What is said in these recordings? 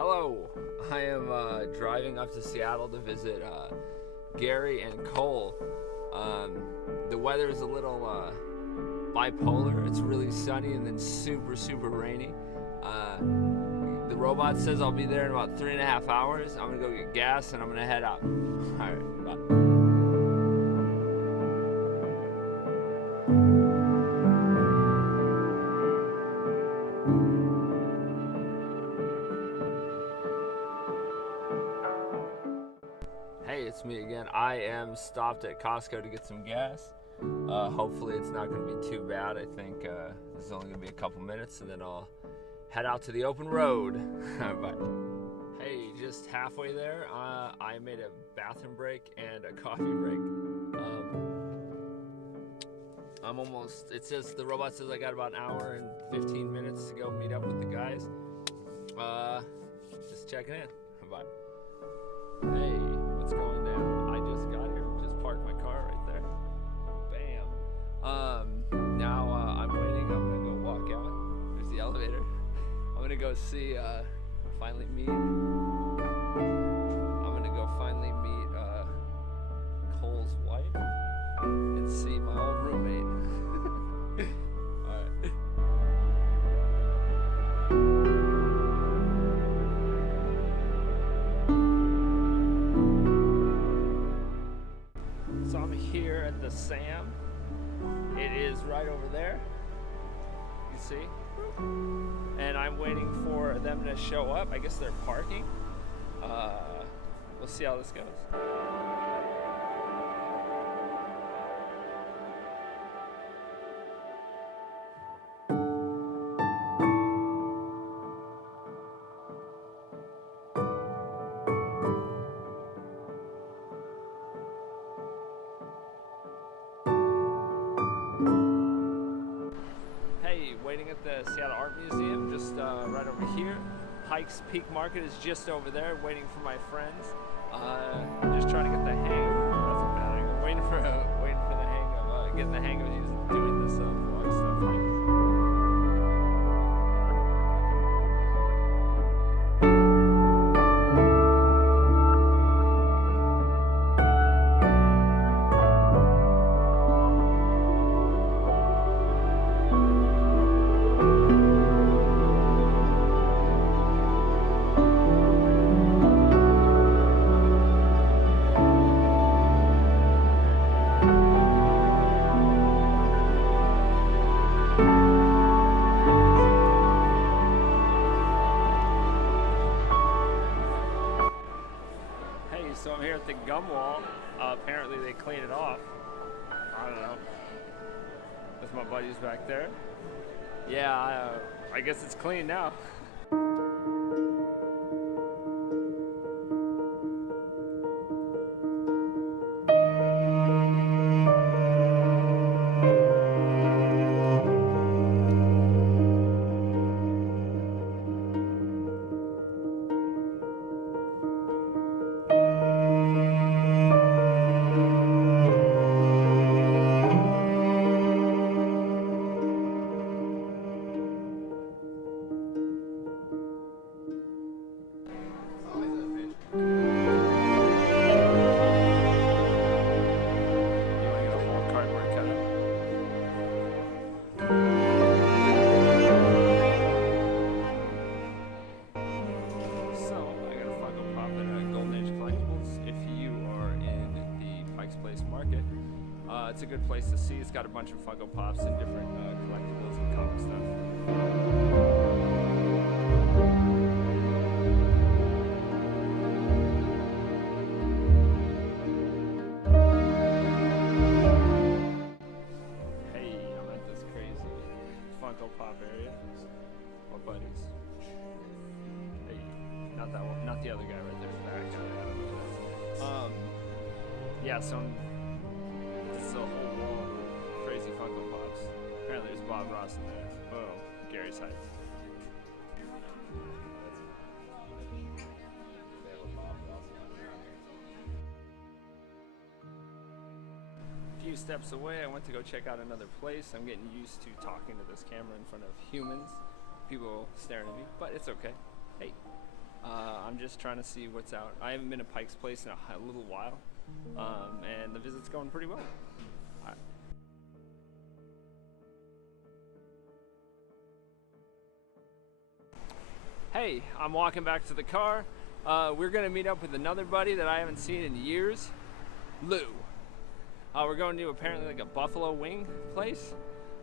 Hello, I am driving up to Seattle to visit Gary and Cole. The weather is a little bipolar. It's really sunny and then super rainy. The robot says I'll be there in about 3.5 hours. I'm gonna go get gas and I'm gonna head out. All right, bye. Hey, it's me again. I am stopped at Costco to get some gas. Hopefully it's not going to be too bad. I think this is only going to be a couple minutes and then I'll head out to the open road. Bye. Hey, just halfway there, I made a bathroom break and a coffee break. I'm almost, it says, the robot says I got about an hour and 15 minutes to go meet up with the guys. Just checking in. Bye. Hey, what's going down? I just got here. Just parked my car right there. Bam. Now I'm waiting. I'm gonna go walk out. There's the elevator. I'm gonna go see. Finally meet. I'm gonna go finally meet Cole's wife and see my old roommate. All right. So I'm here at the Sam. It is right over there. You see? And I'm waiting for them to show up. I guess they're parking. We'll see how this goes. Waiting at the Seattle Art Museum, just right over here. Pikes Peak Market is just over there, waiting for my friends. Just trying to get the hang of, that's a bad angle. Waiting for the hang of, getting the hang of doing this vlog stuff. So I'm here at the gum wall. Apparently they cleaned it off. I don't know. That's my buddies back there. Yeah, I guess it's clean now. Market. It's a good place to see. It's got a bunch of Funko Pops and different collectibles and comic stuff. Hey, I'm at this crazy Funko Pop area. My buddies. Hey, not that one, not the other guy right there in the back. I don't know who that is. Yeah, so this is a whole wall of crazy Funko Pops. Apparently there's Bob Ross in there. Oh, Gary's Heights. A few steps away, I went to go check out another place. I'm getting used to talking to this camera in front of humans. People staring at me, but it's okay. Hey. I'm just trying to see what's out. I haven't been to Pike's Place in a little while, and the visit's going pretty well. Hey, I'm walking back to the car. We're gonna meet up with another buddy that I haven't seen in years, Lou. We're going to apparently like a buffalo wing place,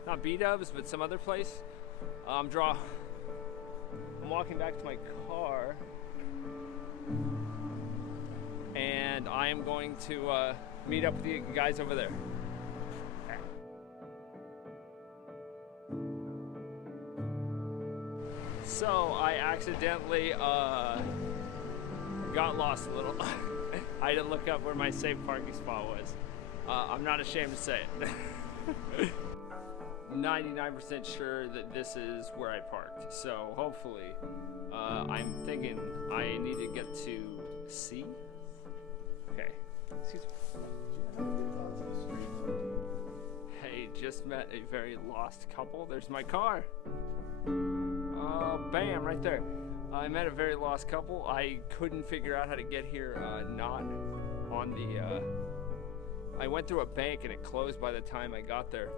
not B-Dubs, but some other place. I'm walking back to my car, and I am going to meet up with the guys over there. So I accidentally got lost a little. I didn't look up where my safe parking spot was. I'm not ashamed to say it. 99% sure that this is where I parked. So hopefully, I'm thinking I need to get to C. Okay. Excuse me. Hey, just met a very lost couple. There's my car. Bam, right there. I met a very lost couple. I couldn't figure out how to get here, not on the, I went through a bank and it closed by the time I got there.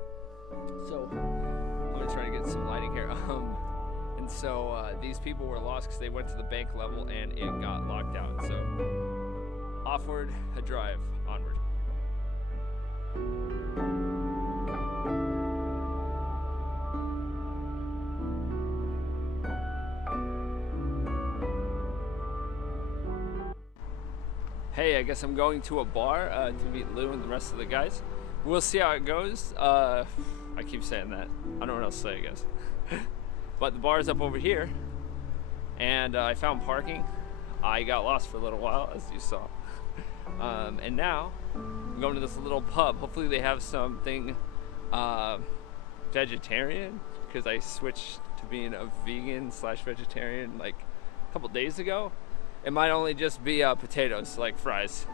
So, I'm gonna try to get some lighting here. And so, these people were lost because they went to the bank level and it got locked out. So, offward, a drive, onward. Hey, I guess I'm going to a bar to meet Lou and the rest of the guys. We'll see how it goes. I keep saying that. I don't know what else to say, I guess. But the bar is up over here, and I found parking. I got lost for a little while, as you saw. And now, I'm going to this little pub. Hopefully they have something vegetarian, because I switched to being a vegan/vegetarian like a couple days ago. It might only just be potatoes, like fries.